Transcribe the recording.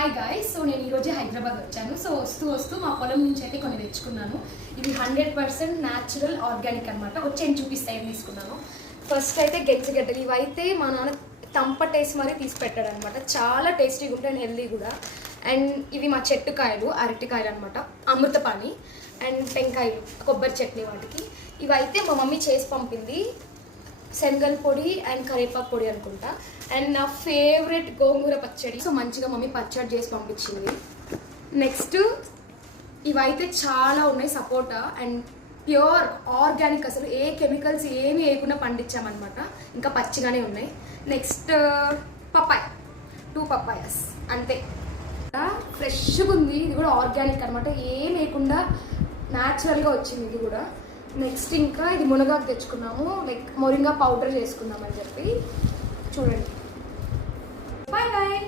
Hi guys, so నేను ఈరోజు హైదరాబాద్ వచ్చాను. సో వస్తూ మా పొలం నుంచి అయితే కొన్ని తెచ్చుకున్నాను. ఇవి 100% న్యాచురల్ ఆర్గానిక్ అనమాట. వచ్చి నేను చూపిస్తా ఏం తీసుకున్నాను. ఫస్ట్ అయితే గెజ్జిగడ్డలు. ఇవైతే మా నాన్న తంపటేసి మరీ తీసి పెట్టాడు అనమాట. చాలా టేస్టీగా ఉంటాయి అండ్ హెల్దీ కూడా. అండ్ ఇవి మా చెట్టు కాయలు, అరటికాయలు అనమాట, అమృతపాణి. అండ్ టెంకాయలు, కొబ్బరి చట్నీ వాటికి. ఇవైతే మా మమ్మీ చేసి పంపింది, శనగల పొడి అండ్ కరివేపాకు పొడి అనుకుంటా. అండ్ నా ఫేవరెట్ గోంగూర పచ్చడి. సో మంచిగా మమ్మీ పచ్చడి చేసి పంపించింది. నెక్స్ట్ ఇవైతే చాలా ఉన్నాయి, సపోటా అండ్ ప్యూర్ ఆర్గానిక్, అసలు ఏ కెమికల్స్ ఏమి వేయకుండా పండించామన్నమాట. ఇంకా పచ్చిగానే ఉన్నాయి. నెక్స్ట్ పప్పాయ, 2 పప్పాయస్ అంతే. ఫ్రెష్గా ఉంది. ఇది కూడా ఆర్గానిక్ అనమాట, ఏం వేయకుండా న్యాచురల్గా వచ్చింది ఇది కూడా. నెక్స్ట్ ఇంకా ఇది మునగాకు తెచ్చుకున్నాము, లైక్ మొరింగా పౌడర్ చేసుకున్నామని చెప్పి. చూడండి. Bye bye.